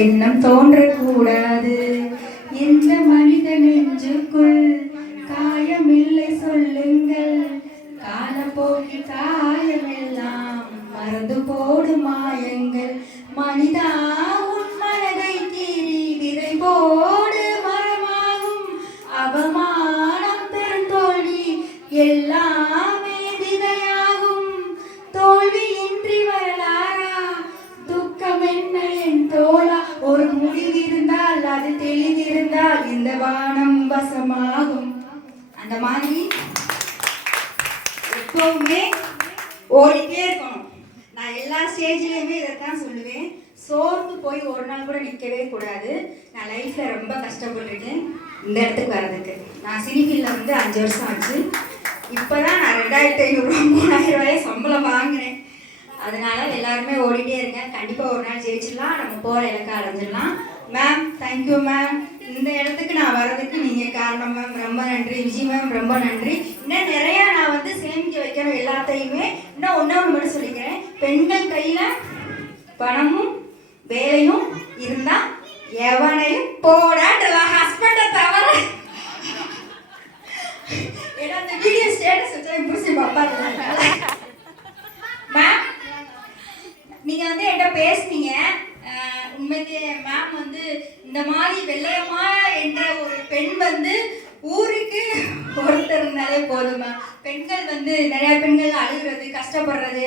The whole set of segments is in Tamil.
எண்ணம் தோன்றக்கூடாது. எந்த மனித நெஞ்சுக்குள் காயமில்லை சொல்லுங்கள். காலப்போக்கில் காயமெல்லாம் மறந்து போடு மாயங்கள். மனிதா உன் மனதை கீறி விதை போடு மரமாகும். அவமானம் பெருந்தோல்வி எல்லாமே விதையாகும். தோல்வியின்றி வரலாறா துக்கம் என்ன என் தோழா. ஒரு முடிவு இருந்தால் அது தெளிவிருந்தால் இந்த வானம் வசமாகும். அந்த மாதிரி எப்பவுமே ஓடிட்டே இருக்கணும். நான் எல்லா ஸ்டேஜ்லேயுமே இதைத்தான் சொல்லுவேன். சோர்ந்து போய் ஒரு நாள் கூட நிற்கவே கூடாது. நான் லைஃப்பில் ரொம்ப கஷ்டப்பட்டிருக்கேன் இந்த இடத்துக்கு வர்றதுக்கு. நான் சினிஃபீல்டில் வந்து 5 வருஷம் ஆச்சு. இப்போ தான் நான் 2500 3000 சம்பளம் வாங்கினேன். அதனால எல்லாருமே ஓடிட்டே இருங்க. கண்டிப்பாக ஒரு நாள் ஜெயிச்சிடலாம். நம்ம போகிற இலக்கை அடைஞ்சிடலாம். Ma'am thank you ma'am. இந்த இடத்துக்கு நான் வர்றதுக்கு நீங்கள் காரணம் மேம். ரொம்ப நன்றி. விஜய் மேம் ரொம்ப நன்றி. இன்னும் நிறையா நான் வந்து சேமிக்க வைக்கணும் எல்லாத்தையுமே. இன்னும் ஒன்று மட்டும் சொல்லிக்கிறேன். பெண்கள் கையில் பணமும் வேலையும் இருந்தால் எவனையும் போடாட்டலாம். ஹஸ்பண்டை தவிர. ஏன்னா அந்த வீடியோ ஸ்டேட்டஸ் வச்சா புரிச்சு பார்ப்பாங்க. மேம் நீங்கள் வந்து என்கிட்ட பேசுனீங்க. உண்மைக்கு மேம் வந்து இந்த மாதிரி வெள்ளையம்மா என்ற ஒரு பெண் வந்து ஊருக்கு ஒருத்தர் இருந்தாலே போதும் மேம். பெண்கள் வந்து நிறையா பெண்கள் அழுகிறது, கஷ்டப்படுறது,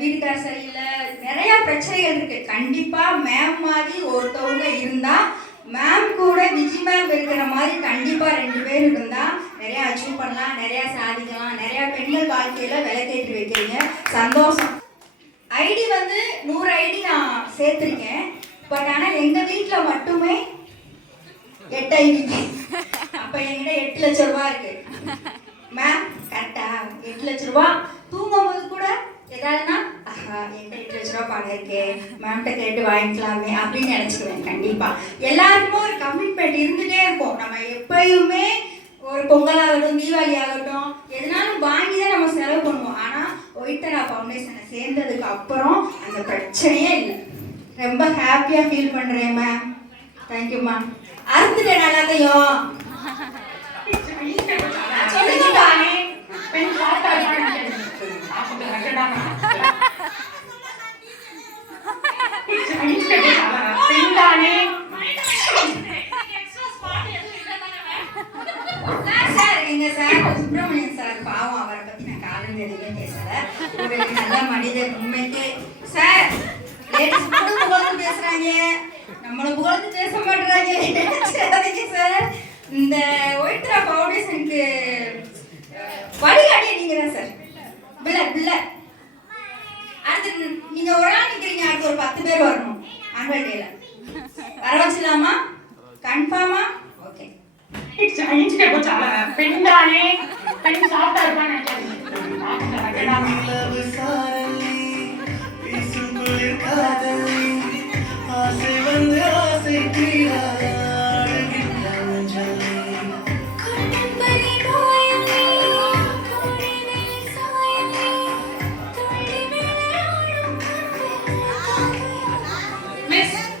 வீட்டுக்கார சரியில்லை, நிறையா பிரச்சனைகள் இருக்குது. கண்டிப்பாக மேம் மாதிரி ஒருத்தவங்க இருந்தால், மேம் கூட விஜய் மேம் இருக்கிற மாதிரி கண்டிப்பாக 2 பேர் இருந்தால் நிறையா அச்சீவ் பண்ணலாம், நிறையா சாதிக்கலாம். நிறையா பெண்கள் வாழ்க்கையில் விளக்கேற்றி வைக்கிறீங்க, சந்தோஷம். ஐடி வந்து 100 ஐடி நான் சேர்த்துருக்கேன். பட் ஆனால் எங்கள் வீட்டில் மட்டுமே 8 ஐடி. அப்போ என்கிட்ட 8 லட்ச ரூபா இருக்கு மேம். கரெக்டா? 8 லட்ச ரூபா. தூங்கும்போது கூட ஏதாவதுன்னா என்கிட்ட 8 லட்ச ரூபா பணம் இருக்கு, மேம்கிட்ட கேட்டு வாங்கிக்கலாமே அப்படின்னு நினச்சிக்குவேன். கண்டிப்பாக எல்லாருக்குமே ஒரு கமிட்மெண்ட் இருந்துகிட்டே இருக்கும். நம்ம எப்பயுமே ஒரு பொங்கல் ஆகட்டும், தீபாவளி ஆகட்டும், எதனாலும் வாங்கி தான் நம்ம செலவு பண்ணுவோம். ஆனால் ஒயிட்டரா ஃபவுண்டேஷனை சேர்ந்ததுக்கு அப்புறம் அந்த பிரச்சனையே இல்லை. ரொம்ப ஹாப்பியாக ஃபீல் பண்ணுறேன் மேம். Thank you ma'am. அறுத்துட்டேன் எல்லாத்தையும். சுப்பிரமணியன் சார் பாவம், அவரை பற்றி நான் காலையில் எதுவுமே பேசலை. ஒரு நல்ல மனிதர் உண்மைக்கே. சார் லேடிஸ் புகழ்ந்து பேசுகிறாங்க, நம்மளை புகழ்ந்து பேச மாட்டுறாங்க சார். இந்த ஒயிட்ரா ஃபவுண்டேஷனுக்கு வழிகாட்டிய நீங்கள் தான் சார். பிள்ளை அடுத்து நீங்கள் ஒரு ஆள் நிற்கிறீங்க, அடுத்து ஒரு 10 பேர் வரணும் ஆன்வல் டேல. வர வச்சிடலாமா? கன்ஃபார்மா? ஓகே. பெண் தானே, பெண் சாப்பிட்டா இருப்பான்னு